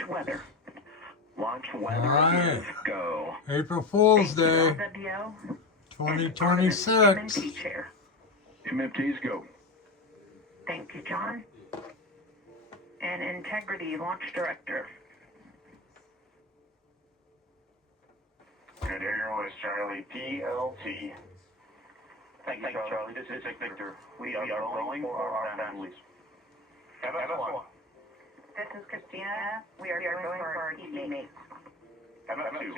Launch weather. Launch weather Alright. is go. April Fool's Day, LWO, 2026. MMT chair. MFTs go. Thank you, John. And Integrity Launch Director. Good Aero is Charlie PLT. Thank you, Charlie. This is Victor. We are going for our families. MS1. This is Christina. We are going for our teammates. MS2.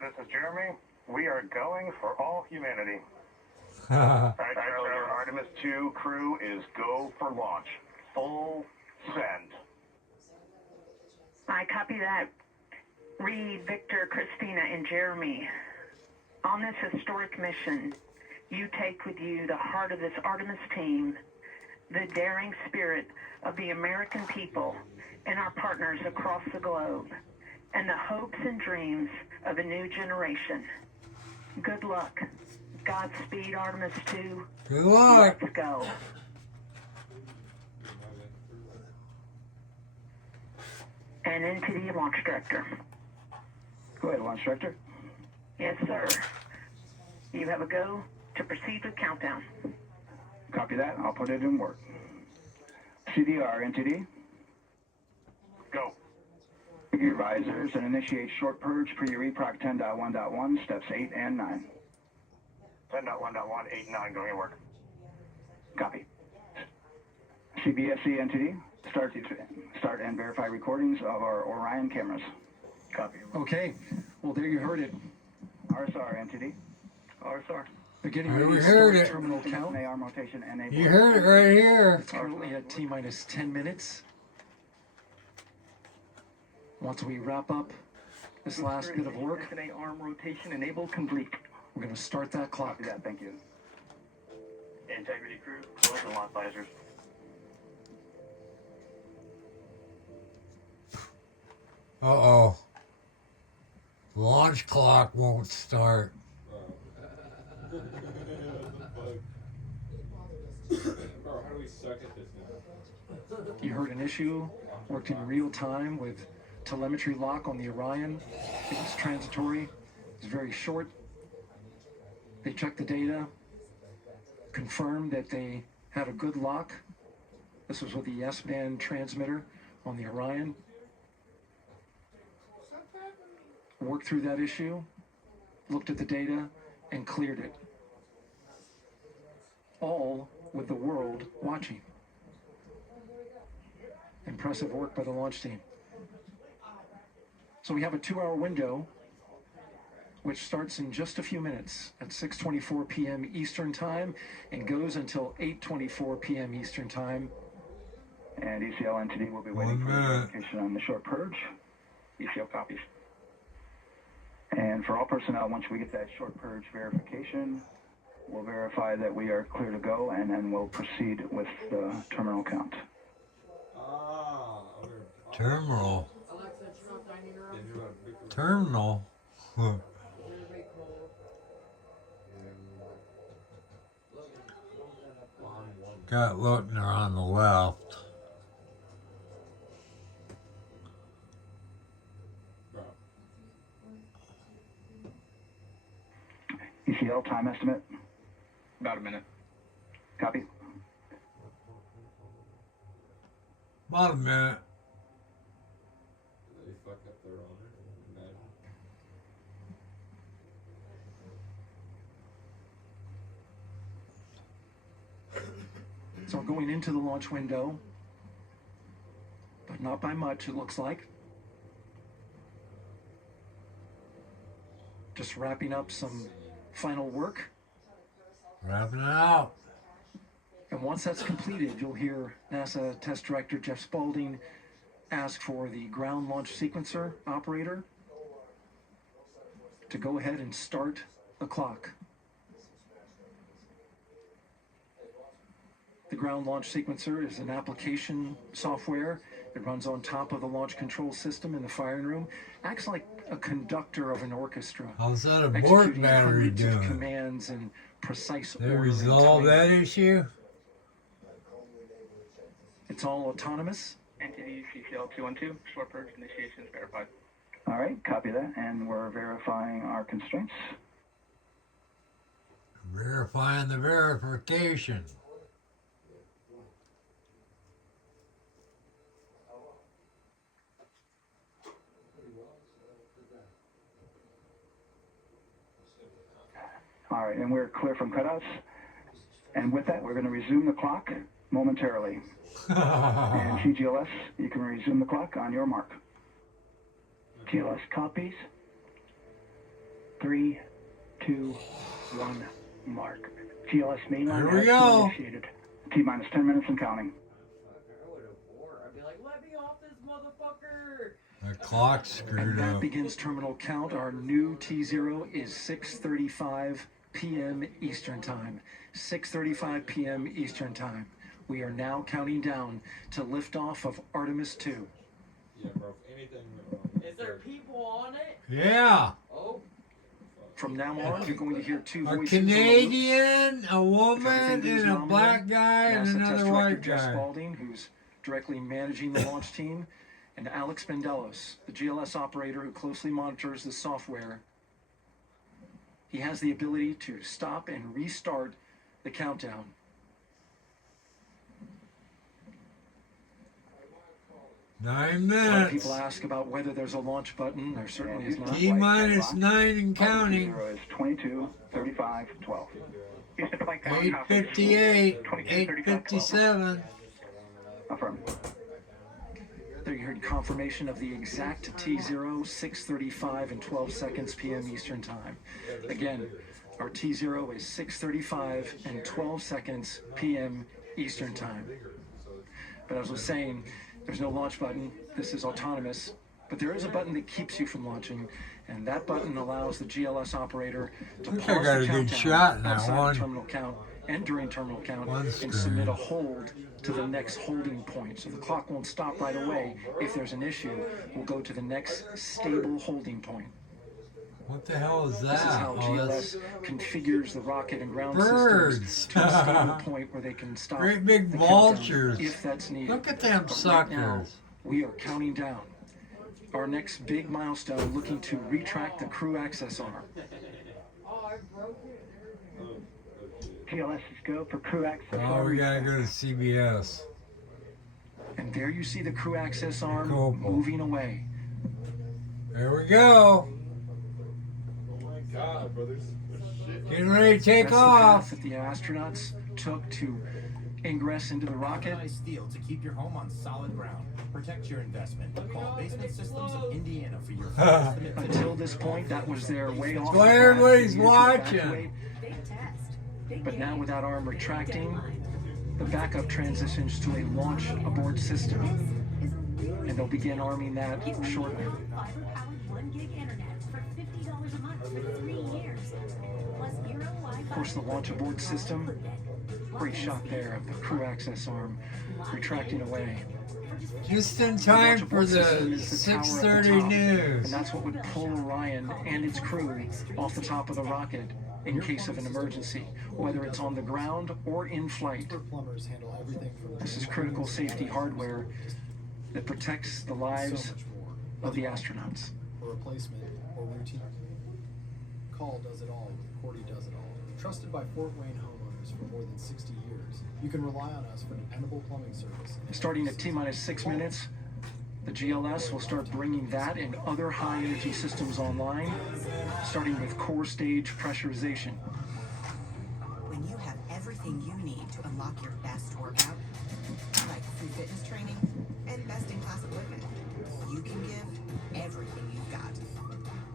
This is Jeremy. We are going for all humanity. Alright, Charlie, our Artemis 2 crew is go for launch. Full send. I copy that. Reed, Victor, Christina, and Jeremy. On this historic mission, you take with you the heart of this Artemis team, the daring spirit of the American people and our partners across the globe, and the hopes and dreams of a new generation. Good luck. Godspeed, Artemis 2. Good luck. Let's go. And into the launch director. Go ahead, Launch Director. Yes, sir. You have a go to proceed with countdown. Copy that. I'll put it in work. CDR, NTD. Go. Your risers and initiate short purge per your EPROC 10.1.1, steps 8 and 9. 10.1.1, 8 and 9 going to work. Copy. CBSC NTD, start and verify recordings of our Orion cameras. Copy. Okay, well there you heard it. RSR NTD. RSR. They're getting Yeah, ready we to heard start it. terminal count. AR rotation enable. You heard it right here. Currently at T-minus 10 minutes. Once we wrap up this last bit of work, arm rotation enabled complete. we're going to start that clock. Copy that, thank you. Integrity crew, close the launch visors. Uh-oh. Launch clock won't start. Bro, how do we suck at this now? You heard an issue, worked in real time with telemetry lock on the Orion. It was transitory, it was very short. They checked the data, confirmed that they had a good lock. This was with the S-band transmitter on the Orion. Worked through that issue, looked at the data, and cleared it. All with the world watching. Impressive work by the launch team. So we have a 2-hour window, which starts in just a few minutes at 6:24 p.m. Eastern Time and goes until 8:24 p.m. Eastern Time. And ECL entity will be waiting 1 for minute. verification on the short purge. ECL copies. And for all personnel, once we get that short purge verification, we'll verify that we are clear to go, and then we'll proceed with the terminal count. Ah, okay. Terminal. Yeah, you're about to pick the- Terminal. Huh. Got Lutner on the left. Bro, ECL time estimate. About a minute. Copy. About a minute. they fuck up their honor. Imagine. So we're going into the launch window, but not by much, it looks like. Just wrapping up some final work. Wrapping it out. And once that's completed, you'll hear NASA Test Director Jeff Spaulding ask for the ground launch sequencer operator to go ahead and start the clock. The ground launch sequencer is an application software. It runs on top of the launch control system in the firing room. Acts like a conductor of an orchestra. How's that abort executing battery hundreds of doing? commands in precise They order and resolve that timing. issue? It's all autonomous. Entity CCL CL 212, short purge initiation is verified. All right, copy that, and we're verifying our constraints. Verifying the verification. All right, and we're clear from cutouts. And with that, we're going to resume the clock momentarily. And TGLS, you can resume the clock on your mark. TLS copies. 3, 2, 1, mark. TLS mainline Here we has go. been initiated. T-minus 10 minutes and counting. I'd be like, let me off this motherfucker! The clock's And screwed that up. begins terminal count. Our new T0 is 6:35 p.m. Eastern Time. 6:35 p.m. Eastern Time. We are now counting down to liftoff of Artemis 2. Yeah, bro. If anything went wrong. Is there people on it? Yeah. Oh, From now on, you're going to hear two A voices on the loop. Canadian, a woman, Everything goes and a nominal. black guy, and NASA Test another Director white Jeff guy. Spalding, who's directly managing the launch team, and Alex Bendelos, the GLS operator who closely monitors the software. He has the ability to stop and restart the countdown. Nine A lot of people minutes. ask about whether there's a launch button. There certainly is not. T-minus 9 and counting. T0 is 22, 35, 12. Houston Flight Command, copy. 8:58, 8:57. Affirm. There you heard confirmation of the exact T0, 6:35 and 12 seconds p.m. Eastern Time. Again, our T0 is 6:35 and 12 seconds p.m. Eastern Time. But as I was saying, there's no launch button. This is autonomous. But there is a button that keeps you from launching, and that button allows the GLS operator to I think pause I got the a good countdown shot in that outside one. of terminal count and during terminal count One and screen. submit a hold to the next holding point. So the clock won't stop right away. If there's an issue, we'll go to the next stable holding point. What the hell is This is that? how Oh, that's GLS configures the rocket and ground Birds. systems to a stable point where they can stop great big the countdown vultures. if that's needed. Look at them But right now, suckers. we are counting down. Our next big milestone, looking to retract the crew access arm. TLS is go for crew access. Oh, we gotta go to CBS. And there you see the crew access arm Cool. moving away. There we go. Oh my god, brothers. Getting ready to take That's the off. path that the astronauts took to ingress into the rocket. Galvanized steel to keep your home on solid ground. Protect your investment. Call Basement Systems of Indiana for your full estimate today. Until this point, that was their way off. Well, the path everybody's for you to watching. evacuate. But now with that arm retracting, the backup transitions to a launch abort system. And they'll begin arming that shortly. Of course, the launch abort system, great shot there of the crew access arm retracting away. Just in The time launch for abort system the is the tower at the 6:30 top, news. And that's what would pull Orion and its crew off the top of the rocket in case of an emergency, whether it's on the ground or in flight. Plumbers handle everything from This is critical safety hardware that protects the so lives much more. of the astronauts. A replacement or routine. Call does it all. Cordy does it all. Trusted by Fort Wayne homeowners for more than 60 years. You can rely on us for dependable plumbing service. Starting at T-minus 6 minutes, the GLS will start bringing that and other high-energy systems online, starting with core stage pressurization. When you have everything you need to unlock your best workout, like free fitness training and best-in-class equipment, you can give everything you've got,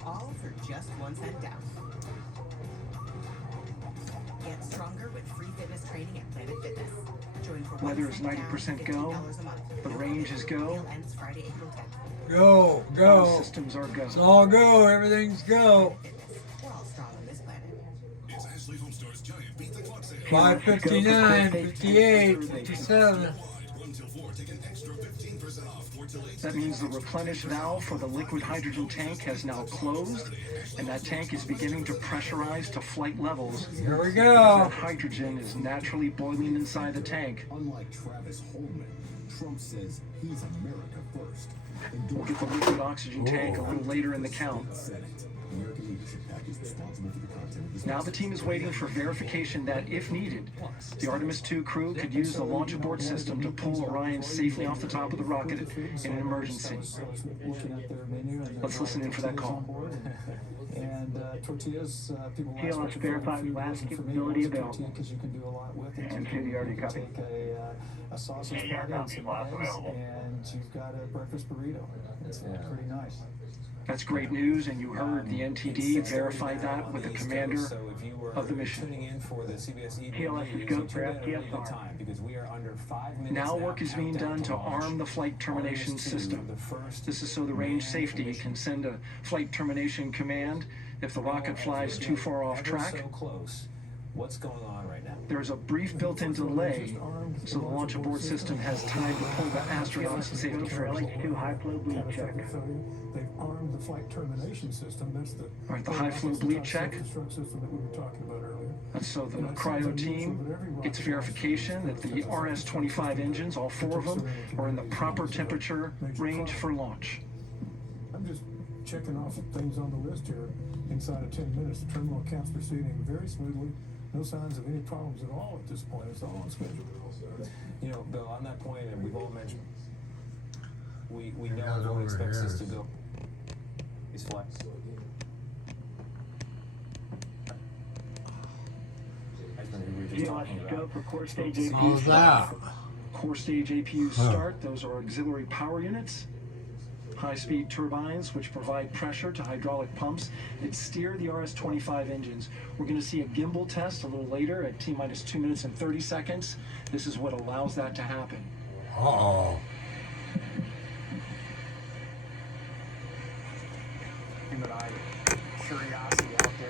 all for just 1 cent down. Get stronger with free fitness training at Planet Fitness. Join for Weather 1 is cent down, 90% go. $15 a month. The range is go. Deal ends Friday, April 10th. Go, All go. systems are go. It's all go. Everything's go. Planet Fitness. We're all strong on this planet. It's Ashley Home Store's giant beat the clock sale. 5:59, 58, 57. Wide 1 till 4, take an extra 15% off 4 till 8. That means the replenish valve for the liquid hydrogen tank has now closed, and that tank is beginning to pressurize to flight levels. Here we That go. hydrogen is naturally boiling inside the tank. Unlike Travis Holdman, Trump says he's America first. We'll get the liquid oxygen tank a little later in the count. American leadership package responsible for the content of this. Now the team is waiting for verification that, if needed, the Artemis II crew could use the launch abort system to pull Orion safely off the top of the rocket in an emergency. Let's listen in for that call. And tortillas, people TLS verifies last capability available. because you can do a lot with it. And CDR, copy. Take a sausage patty and some eggs, and you've got a breakfast burrito. It's pretty nice. That's great news, and you heard the NTD verify that with the commander of the mission. TLS is go for FTSR. Because we are under 5 minutes Now work is being done to arm the flight termination system. This is so the range safety can send a flight termination command if the rocket flies too far off track. So close. What's going on right now? There is a brief built-in delay, so the launch abort system has time to pull the astronauts to safety first. LH2 high flow bleed check. They've armed the flight termination system. That's the All right, the high flow bleed check. self-destruct system that we were talking about earlier. And so the cryo team gets verification that the RS-25 engines, all 4 of them, are in the proper temperature range for launch. I'm just checking off things on the list here. Inside of 10 minutes, the terminal account's proceeding very smoothly. No signs of any problems at all at this point. It's all on schedule. You know, Bill, on that point, and we've all mentioned, we know everyone expects this to go. He's flex. TLS go for core stage How's APU. that? Core stage APUs start. Those are auxiliary power units. High-speed turbines, which provide pressure to hydraulic pumps that steer the RS-25 engines. We're going to see a gimbal test a little later at T-minus 2 minutes and 30 seconds. This is what allows that to happen. Uh-oh.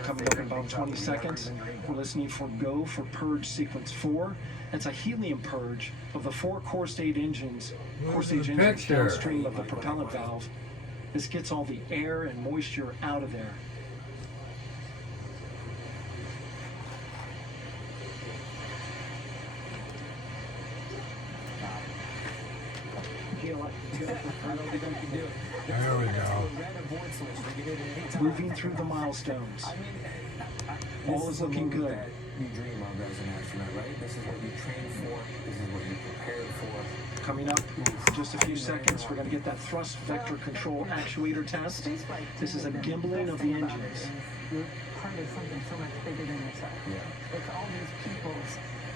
Coming up in about 20 seconds, we're listening for go for purge sequence 4. That's a helium purge of the 4 core stage engines downstream of the propellant valve. This gets all the air and moisture out of there. There we go. Moving through the milestones. All is looking good. You dream of as an astronaut, right? This is what you train for. This is what you prepared for. Coming up in just a few seconds, we're going to get that thrust vector control actuator test. This is a gimbaling of the engines. You're part of something so much bigger than yourself. Yeah. It's all these people,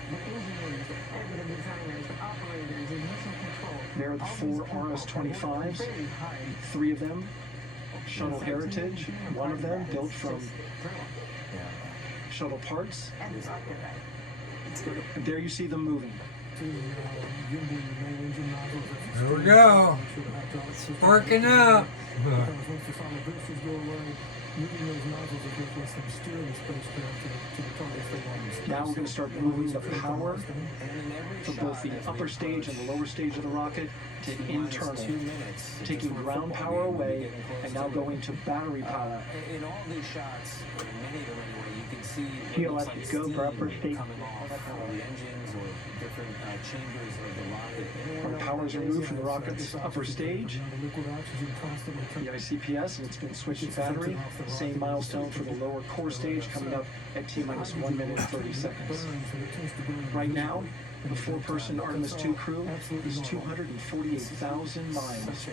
the engineers, the designers, the operators, the mission control. There are the 4 RS-25s, 3 of them Shuttle Heritage, 1 of them built from shuttle parts. And there you see them moving. There we go. Working out. Now we're going to start moving the power for both the upper stage and the lower stage of the rocket to internal, taking ground power away and now going to battery power. In all these shots, or many of them anyway, you can see TLS is go for upper stage. coming off the engines or different chambers of the rocket. When power is removed from the rocket's upper stage, the ICPS, and it's been switched to battery. Same milestone for the lower core stage coming up at T-minus 1 minute and 30 seconds. Right now, the 4-person Artemis II crew is 248,000 miles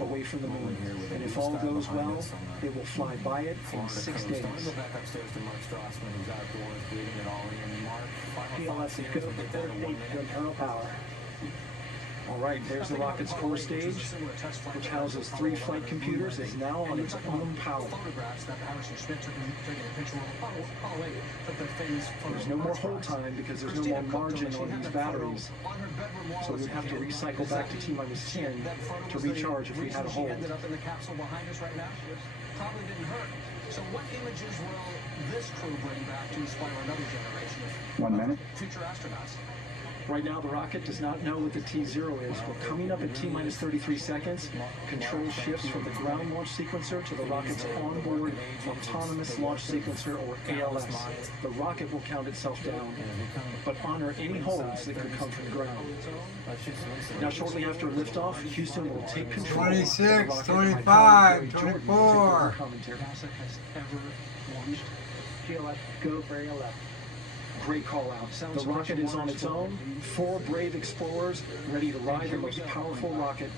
away from the moon. And if all goes well, they will fly by it in 6 days. Go back upstairs to Mark Strassman, who's outdoors, breathing it all in. Mark, final thoughts TLS is here go as we for get down core to 1 stage minute. internal power. All right, there's the rocket's core stage, which houses 3 flight computers, is now on its own power. There's no more hold time because there's no more margin on these batteries. So we'd have to recycle back to T-minus 10 to recharge if we had a hold. Ended up in the capsule behind us right now. Probably didn't hurt. So what images will this crew bring back to inspire another generation of 1 minute. future astronauts? Right now, the rocket does not know what the T0 is. We're coming up at T minus 33 seconds. Control shifts from the ground launch sequencer to the rocket's onboard autonomous launch sequencer, or ALS. The rocket will count itself down, but honor any holds that could come from the ground. Now, shortly after liftoff, Houston will take control. 26, 25, 24. Commentary NASA has ever launched. GLS, go for ALS. Great call out. The rocket is on its own. 4 brave explorers ready to ride the most powerful rocket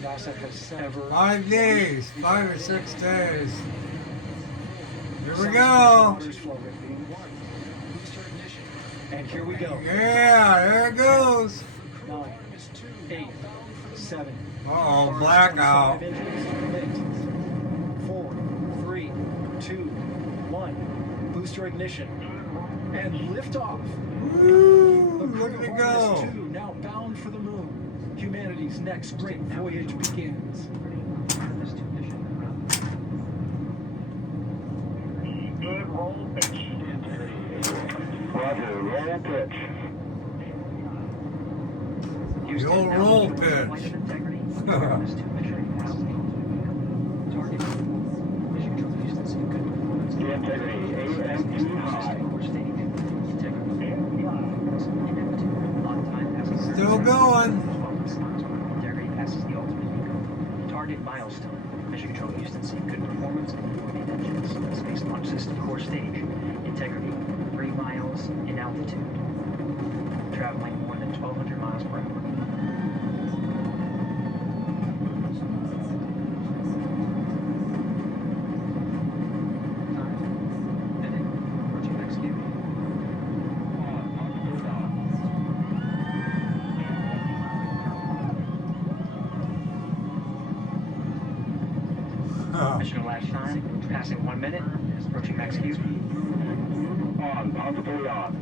NASA has ever. 5 days, 5 or 6 days. Here we go. And here we go. Yeah, there it goes. 9, 8, 7. Uh-oh, blackout. 4, 3, 2, 1. Booster ignition. And liftoff. Woo, The look crew at it of go. Artemis 2 now bound for the moon. Humanity's next great voyage begins. Good roll pitch. Roger, roll pitch. The old roll pitch. The integrity, AM2 high. Still going. Integrity passes the ultimate target milestone. Mission Control Houston, see good performance on the main engines. Space Launch System core stage. Integrity 3 miles in altitude. Traveling more than 1,200 miles per hour. Mission last time, passing 1 minute, approaching max Q. On, possibly on.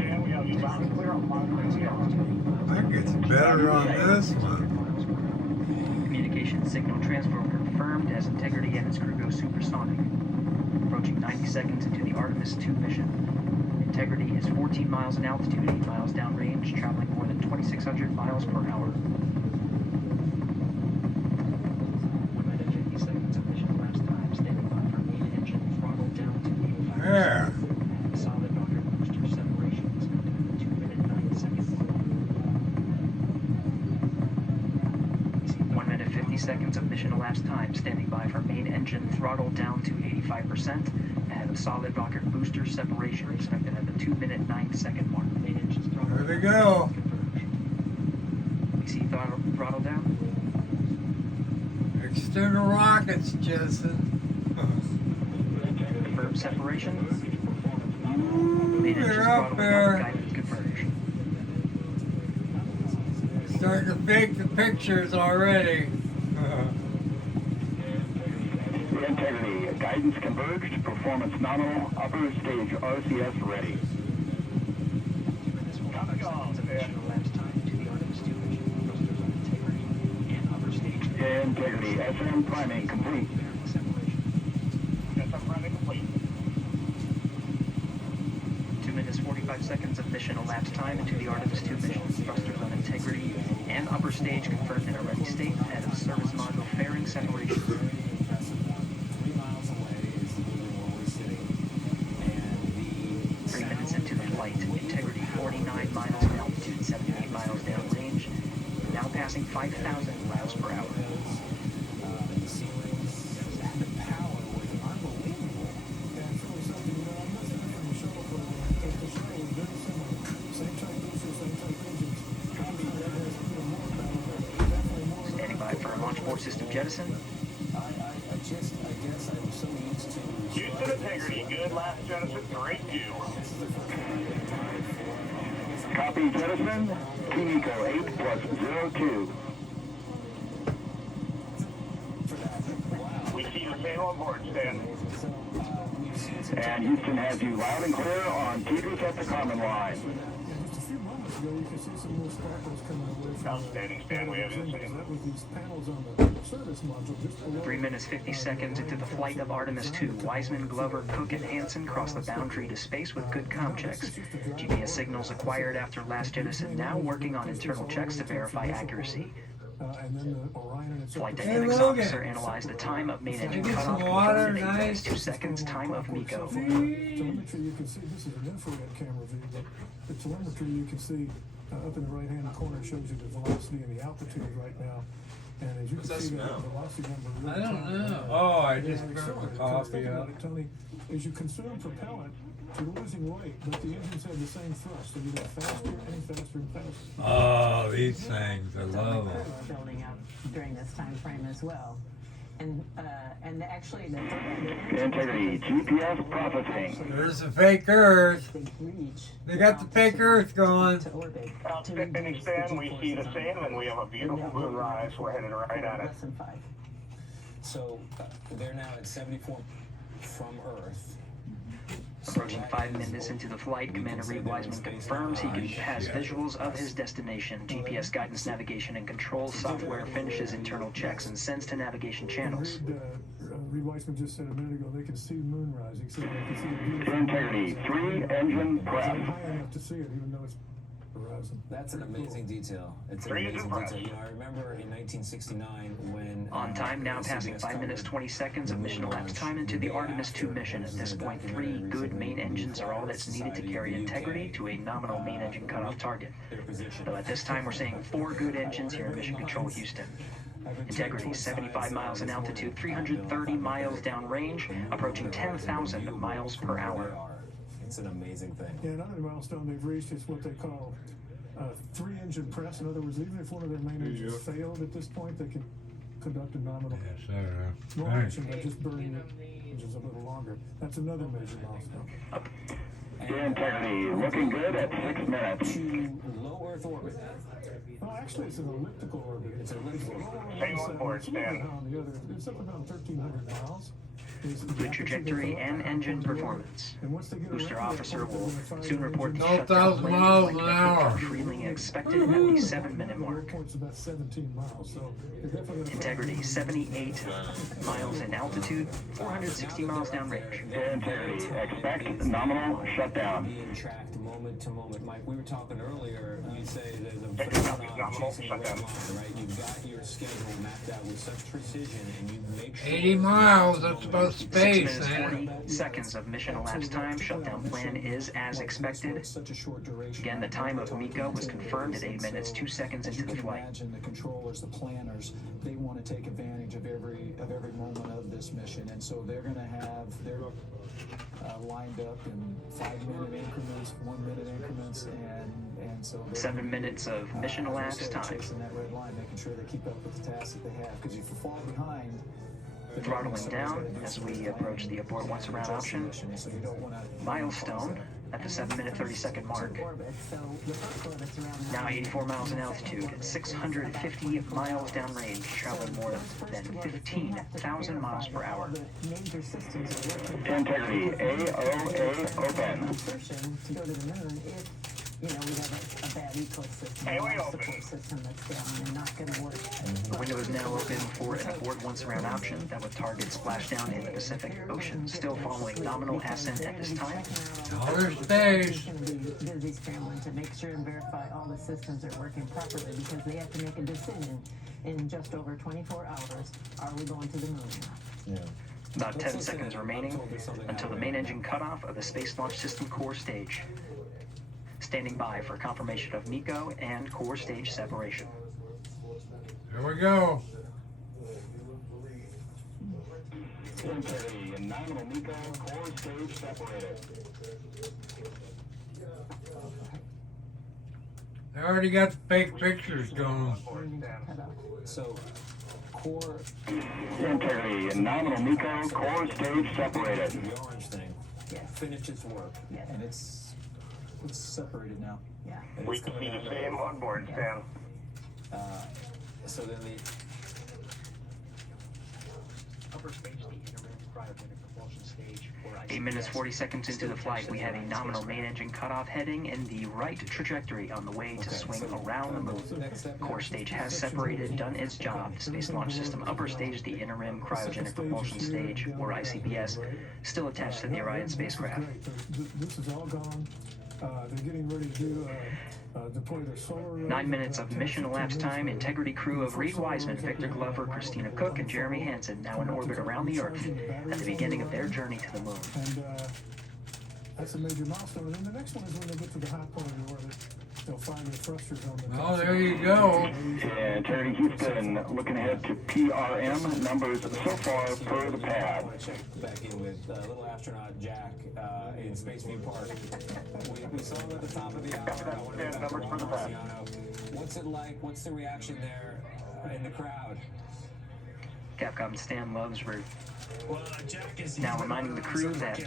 And we have you loud and clear on 5.0. That gets better on this one. Communication signal transfer confirmed as Integrity and its crew go supersonic. Approaching 90 seconds into the Artemis 2 mission. Integrity is 14 miles in altitude, 8 miles downrange, traveling more than 2,600 miles per hour. 1 minute 50 seconds of mission last time, standing by for main engine throttle down to 85%. Yeah. Solid rocket booster separation is going to 2 minute 9 second mark. 1 minute 50 seconds of mission elapsed time, standing by for main engine throttle down to 85%, and a solid rocket booster separation expected at the 2 minute 9 second mark. Main engine throttle. There they go. We see throttle down. External rockets, Jensen. Confirmed separation. Main engine They're throttle up down. there. Guidance confirmed. Starting to fake the pictures already. The integrity, guidance converged, performance nominal, upper stage RCS ready. Integrity, SM priming complete. SM priming complete. 2 minutes 45 seconds of mission elapsed time into the Artemis 2 mission. Thrusters on Integrity and upper stage confirmed in a ready state ahead of service module fairing separation. 3 miles away is the building where we're sitting, and 3 minutes into the flight, Integrity 49 miles in altitude, 78 miles downrange, now passing 5,000 miles per hour. the ceilings, the power was unbelievable. And so something that I'm missing from the shuttle program, because the shuttle is very similar. Same type booster, same type engines. Obviously, that has even more power, but definitely more. Standing by for a launch board system jettison. I guess I was so used to. Houston Integrity, good last jettison, great view. Copy jettison, Kimiko 8 plus 02. We see the same on board, Stan. And Houston has you loud and clear on Tigris at the common line. minutes ago, you can see some more sparkles coming away from Outstanding, Stan. We have the same. That was these panels on the service module just below. 3 minutes 50 seconds into the flight of Artemis 2, Wiseman, Glover, Cook, and Hansen cross the boundary to space with good comm checks. GPS signals acquired after last jettison now working on internal checks to verify accuracy. And then the Orion and its Flight Hey, dynamics Logan. officer analyzed the time of main engine Get some cutoff water, confirmed at 8 minutes nice. 2 seconds time of MECO. Telemetry, you can see this is an infrared camera view, but the telemetry you can see up in the right-hand corner shows you the velocity and the altitude right now. And as you can see, the velocity number. I don't know. Oh, I just burnt the coffee Think about up. it, Tony. As you consume propellant, you're losing weight, but the engines have the same thrust, so you get faster and faster and faster. Oh, these things, I love them. Building up during this time frame as well. And actually the Integrity GPS processing. There's the fake Earth. They got the fake Earth going. Outstanding, Stan. We see the same, and we have a beautiful moonrise. We're headed right at it. So they're now at 74 from Earth. Approaching 5 minutes into the flight, Commander Reed Wiseman confirms he has visuals of his destination. GPS guidance, navigation, and control software finishes internal checks and sends to navigation channels. Reed Weissman just said a minute ago they can see moonrise. He said they can see the beautiful Integrity 3 engine prep. high enough to see it, even though it's horizon. That's an amazing detail. It's an amazing detail. You know, I remember in 1969 when... On time, now passing 5 minutes 20 seconds of mission elapsed time into the Artemis 2 mission. At this point, 3 good main engines are all that's needed to carry integrity to a nominal main engine cutoff target. Though at this time, we're seeing 4 good engines here in Mission Control Houston. Integrity, 75 miles in altitude, 330 miles downrange, approaching 10,000 miles per hour. It's an amazing thing. Yeah, another milestone they've reached is what they call 3-engine press. In other words, even if one of their main engines failed at this point, they can conduct a nominal no action by just burning it, which is a little longer. That's another major milestone. Integrity looking good at 6 minutes. To low Earth orbit. Well, actually, it's an elliptical orbit. It's an elliptical. Same on board, Stan. It's up about 1,300 miles. Good trajectory and engine performance. Booster officer will soon report the 12,000 miles an hour. Freeling expected at the 7-minute mark. About 17 miles, so Integrity, 78 miles in altitude, 460 miles downrange. Integrity, expect nominal shutdown. Being tracked moment to moment. Mike, we were talking earlier, you say there's a phenomenon chasing a red line, right? You've got your schedule mapped out with such precision, and you make sure... 80 miles, that's about 6 space, minutes, man. 40 seconds of mission elapsed time. Shutdown plan is as expected. Again, the time of MECO was confirmed at 8 minutes 2 seconds into the flight. Imagine the controllers, the planners, they want to take advantage of every moment of this mission, and so they're going to have their lined up in 5-minute increments, 1-minute increments, and so 7 minutes of mission elapsed time. chasing that red line, making sure they keep up with the tasks that they have. Because if you fall behind, Throttling down as we approach the abort once around option. Milestone at the 7-minute 30-second mark. Now 84 miles in altitude, 650 miles downrange, traveling more than 15,000 miles per hour. Integrity AOA open. To go to the moon if, we have a bad ecosystem, support system that's down and not going to work. The window is now open for an abort once around option that would target splashdown in the Pacific Ocean, still following nominal ascent at this time. Outer space. He's going to be busy scrambling to make sure and verify all the systems are working properly because they have to make a decision in just over 24 hours. Are we going to the moon or not? About 10 seconds remaining until the main engine cutoff of the Space Launch System core stage. Standing by for confirmation of MECO and core stage separation. Here we go. Integrity and nominal MECO core stage separated. They already got the fake pictures going. So, core... Integrity and nominal MECO core stage separated. The orange thing finished its work. And it's separated now. Yeah. We can see the same on board, Stan. So then upper stage, the interim cryogenic propulsion stage, or 8 minutes 40 seconds into the flight, we have a nominal main engine cutoff heading in the right trajectory on the way to swing around the moon. Core stage has separated, done its job. Space Launch System upper stage, the interim cryogenic propulsion stage, or ICPS, still attached to the Orion spacecraft. This is all gone. They're getting ready to do deploy their solar. 9 minutes of mission elapsed time. Integrity crew of Reed Wiseman, Victor Glover, Christina Cook, and Jeremy Hansen now in orbit around the Earth at the beginning of their journey to the moon. And that's a major milestone. And then the next one is when they get to the hot part of the orbit. They'll find their thrusters on the. Oh, there you go. And Terry Houston looking ahead to PRM numbers so far per the pad. I want to check back in with little astronaut Jack in Spaceview Park. We saw him at the top of the hour. I want to get back to Juan Marciano. What's it like? What's the reaction there in the crowd? Capcom Stan Love's now reminding the crew that the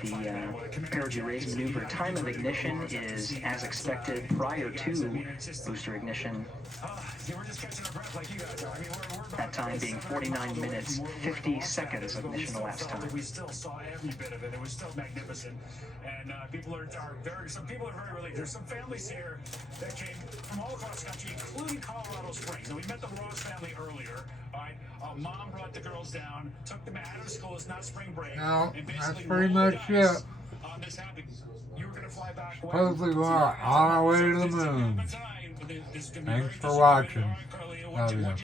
perigee raise maneuver time of ignition is as expected prior to booster ignition. That time being 49 minutes, 50 seconds of mission elapsed time. We still saw every bit of it. It was still magnificent. And some people are very relieved. There's some families here that came from all across the country, including Colorado Springs. And we met the Ross family earlier. All right. Mom brought the girls down, took them out of school. It's not spring break. No, and that's pretty much it. This happened. You were going to fly back. Supposedly we're on our way to the moon. Thanks for watching. Love you.